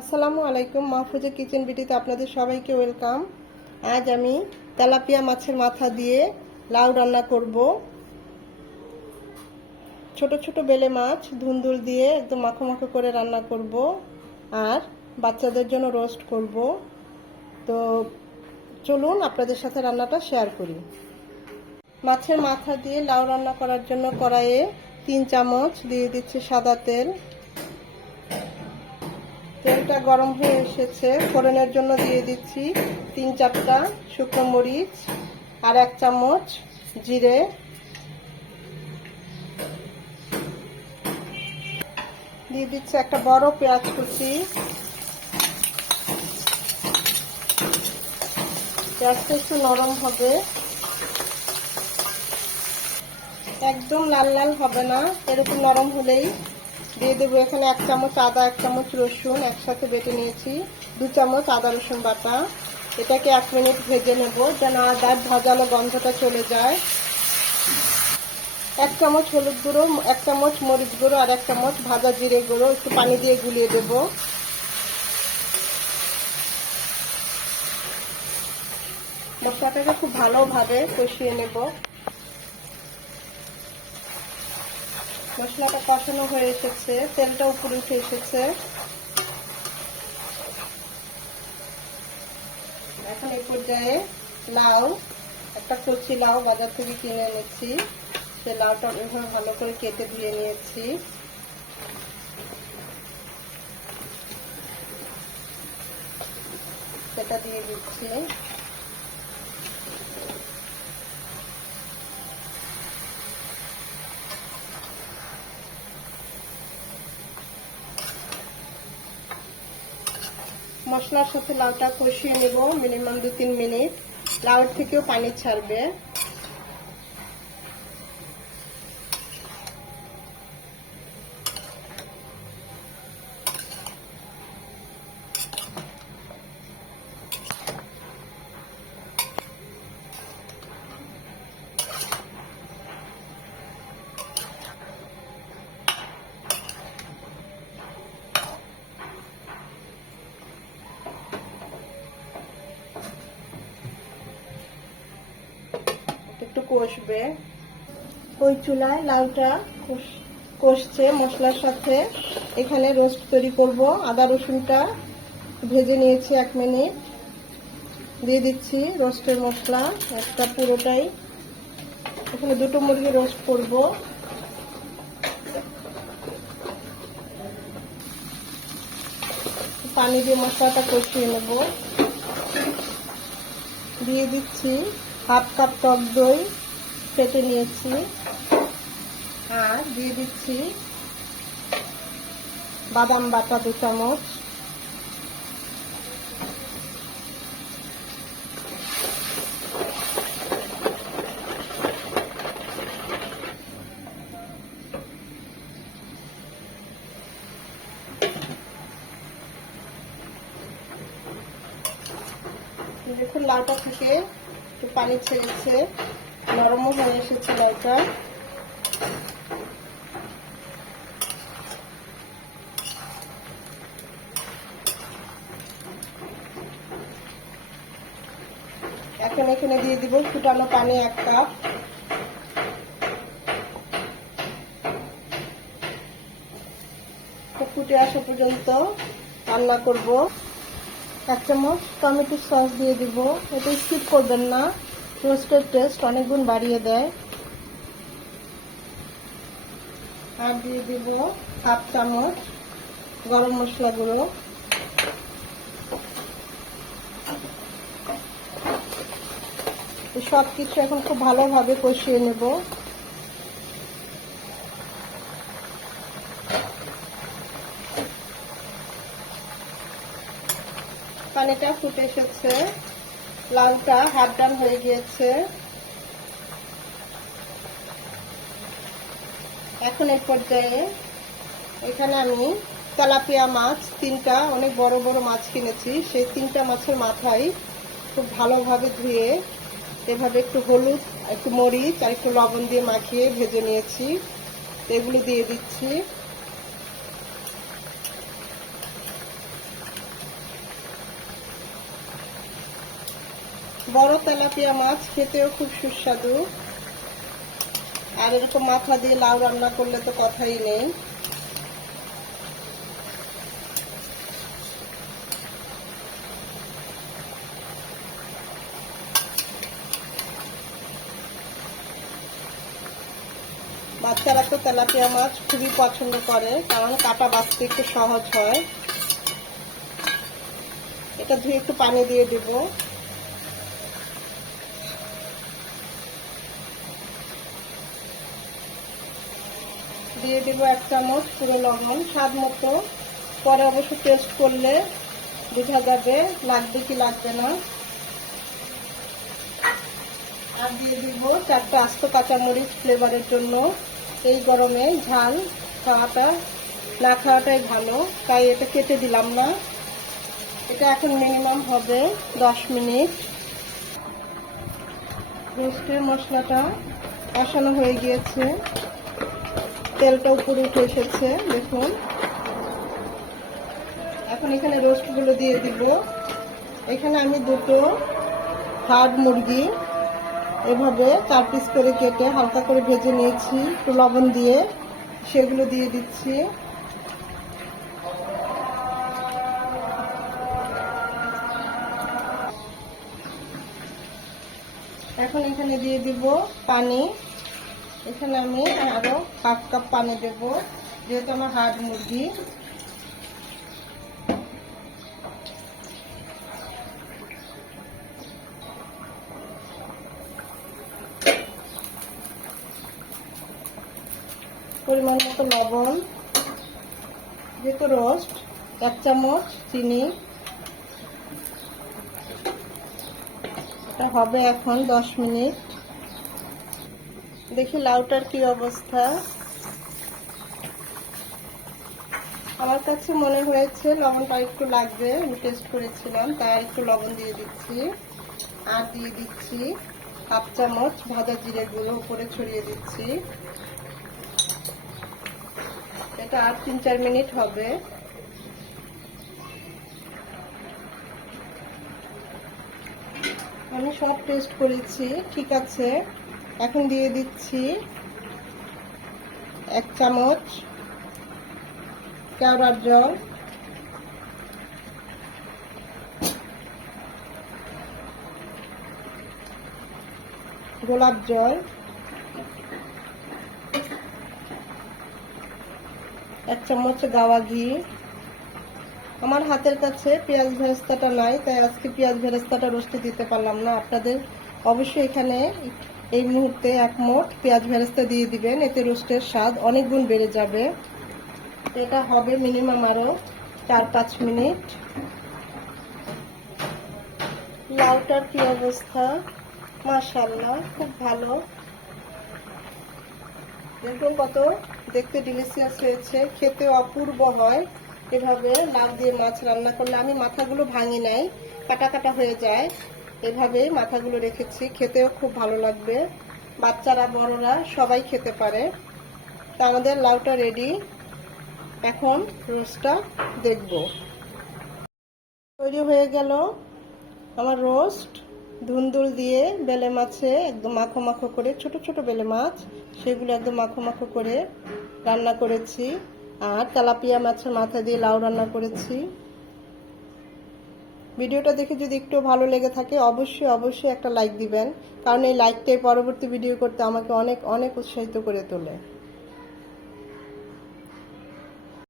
আসসালামু আলাইকুম, মাহফুজা কিচেন বিটিতে আপনাদের সবাইকে ওয়েলকাম। আজ আমি তেলাপিয়া মাছের মাথা দিয়ে লাউ রান্না করব। ছোট ছোট বেলে মাছ ধুন্দুল দিয়ে একদম মাখো মাখো করে রান্না করব আর বাচ্চাদের জন্য রোস্ট করব। তো চলুন আপনাদের সাথে রান্নাটা শেয়ার করি। মাছের মাথা দিয়ে লাউ রান্না করার জন্য কড়াইয়ে তিন চামচ দিয়ে দিচ্ছি সাদা তেল। তেলটা গরম হয়ে এসেছে। ফোড়নের জন্য দিয়ে দিচ্ছি তিন চারটা শুকনো মরিচ আর এক চামচ জিরে। দিয়ে দিচ্ছি একটা বড় পেঁয়াজ কুচি। পেঁয়াজটা একটু নরম হবে। একদম লাল লাল হবে না, এরকম নরম হলেই দিয়ে দেবো এখানে এক চামচ আদা, এক চামচ রসুন, একসাথে বেটে নিয়েছি। দু চামচ আদা, রসুন বাটা। এটাকে এক মিনিট ভেজে নেব যেন আদার ভাজানো গন্ধটা চলে যায়। এক চামচ হলুদ গুঁড়ো, এক চামচ মরিচ গুঁড়ো আর এক চামচ ভাজা জিরে গুঁড়ো একটু পানি দিয়ে গুলিয়ে দেব। মশলাটাকে খুব ভালোভাবে কষিয়ে নেব। মশলাটা কষানো হয়ে এসেছে, তেলটা উপরে উঠে এসেছে। এখন এই পর্যায়ে লাউ, একটা কচি লাউ বাজার থেকে কিনে এনেছি। সে লাউটা এভাবে ভালো করে কেটে ধুয়ে নিয়েছি। সেটা দিয়ে দিচ্ছি। মশলার সাথে লাউটা কষিয়ে নেব মিনিমাম দু তিন মিনিট। লাউর থেকেও পানি ছাড়বে। একটু কষবে। ওই চুলায় লাউটা কষ- কষছে মশলার সাথে। এখানে রোস্ট তৈরি করব। আদা রসুনটা ভেজে নিয়েছি এক মিনিট। দিয়ে দিচ্ছি রোস্টের মশলা, একটা পুরোটাই। এখানে দুটো মুরগি রোস্ট করব। পানি দিয়ে মশলাটা কষিয়ে নেব। দিয়ে দিচ্ছি হাফ কাপ টক দই ফেটে নিয়েছি আর দিয়ে দিচ্ছি বাদাম বাটা দু চামচ। দেখুন লাউটা থেকে পানি ছেড়েছে, নরমও হয়ে এসেছে লাউটা এখন এখানে দিয়ে দিব ফুটানো পানি এক কাপ। ফুটে আসা পর্যন্ত রান্না করব। এক চামচ টমেটো সস দিয়ে দিব। এটা স্কিপ করবেন না। রোস্টের টেস্ট অনেক বাড়িয়ে দেয়। আর দিয়ে দিব হাফ চামচ গরম মশলা গুঁড়ো। সব কিছু এখন খুব ভালোভাবে কষিয়ে নেব। পানিটা ফুটে এসেছে। লাউটা হাফ ডান হয়ে গিয়েছে। এখন এই পর্যায়ে এখানে আমি তেলাপিয়া মাছ, তিনটা, অনেক বড় বড় মাছ কিনেছি। সেই তিনটা মাছের মাথায় খুব ভালোভাবে ধুয়ে এভাবে একটু হলুদ, একটু মরিচ আর একটু লবণ দিয়ে মাখিয়ে ভেজে নিয়েছি। এগুলো দিয়ে দিচ্ছি। বড় তেলাপিয়া মাছ, খেতেও খুব সুস্বাদু। আর এরকম মাথা দিয়ে লাউ রান্না করলে তো কথাই নেই। বাচ্চারা তো তেলাপিয়া মাছ খুবই পছন্দ করে, কারণ কাটা বাঁচতে একটু সহজ হয়। এটা ধুয়ে একটু পানি দিয়ে দেব। দিয়ে দেব এক চামচ পুরো লবণ, স্বাদ মতো। পরে অবশ্য টেস্ট করলে বোঝা যাবে লাগবে কি লাগবে না। আর দিয়ে দিব চারটে আস্ত কাঁচামরিচ ফ্লেভারের জন্য। এই গরমে ঝাল খাওয়াটা, না খাওয়াটাই ভালো, তাই এটা কেটে দিলাম না। এটা এখন মিনিমাম হবে দশ মিনিট। রোস্টের মশলাটা কষানো হয়ে গিয়েছে। তেলটা উপরে উঠে এসেছে, দেখুন। এখন এখানে রোস্টগুলো দিয়ে দিব। এখানে আমি দুটো হার্ড মুরগি, এভাবে চার পিস করে কেটে হালকা করে ভেজে নিয়েছি, একটু লবণ দিয়ে। সেগুলো দিয়ে দিচ্ছি। এখন এখানে দিয়ে দিব পানি। এখানে আমি আরও হাফ কাপ পানি দেব, যেহেতু আমার হাড় মুরগি। পরিমাণ মতো লবণ, যেহেতু রোস্ট, এক চামচ চিনি। এটা হবে এখন দশ মিনিট। দেখি লাউটার কি অবস্থা। আমার কাছে মনে হয়েছে লবণটা একটু লাগবে, আমি টেস্ট করেছিলাম, তাই একটু লবণ দিয়ে দিচ্ছি, আর দিয়ে দিচ্ছি হাফ চামচ ভাজা জিরে গুঁড়ো উপরে ছড়িয়ে দিচ্ছি। এটা আর তিন চার মিনিট হবে। আমি সব টেস্ট করেছি, ঠিক আছে। এখন দিয়ে দিচ্ছি এক চামচ কেওড়ার জল। গোলাপ জল। এক চামচ গাওয়া ঘি। আমার হাতের কাছে পেঁয়াজ ভেরেস্তাটা নাই, তাই আজকে পেঁয়াজ ভেরেস্তাটা রোস্টে দিতে পারলাম না। আপনাদের অবশ্যই এখানে এই মুহূর্তে এক মোট পেঁয়াজ ভেরেস্তা দিয়ে দিবেন, এতে রোস্টের স্বাদ অনেক গুণ বেড়ে যাবে। এটা হবে মিনিমাম আরও চার পাঁচ মিনিট। লাউটার কি অবস্থা? মাশাল্লাহ খুব ভালো। দেখুন কত, দেখতে ডিলিশিয়াস হয়েছে, খেতে অপূর্ব হয়। এভাবে লাউ দিয়ে মাছ রান্না করলে আমি মাথাগুলো ভাঙি নাই, কাটা কাটা হয়ে যায়। এভাবে মাথাগুলো রেখেছি। খেতেও খুব ভালো লাগবে। বাচ্চারা, বড়রা সবাই খেতে পারে। তা আমাদের লাউটা রেডি এখন রোস্টটা দেখব। তৈরি হয়ে গেল আমার রোস্ট ধুন্দুল দিয়ে বেলে মাছে একদম মাখো মাখো করে, ছোট ছোট বেলে মাছ, সেগুলো একদম মাখো মাখো করে রান্না করেছি। আর তেলাপিয়া মাছের মাথা দিয়ে লাউ রান্না করেছি। ভিডিওটা দেখে যদি একটু ভালো লেগে থাকে, অবশ্যই অবশ্যই একটা লাইক দিবেন। কারণ এই লাইকটাই পরবর্তী ভিডিও করতে আমাকে অনেক অনেক উৎসাহিত করে তোলে।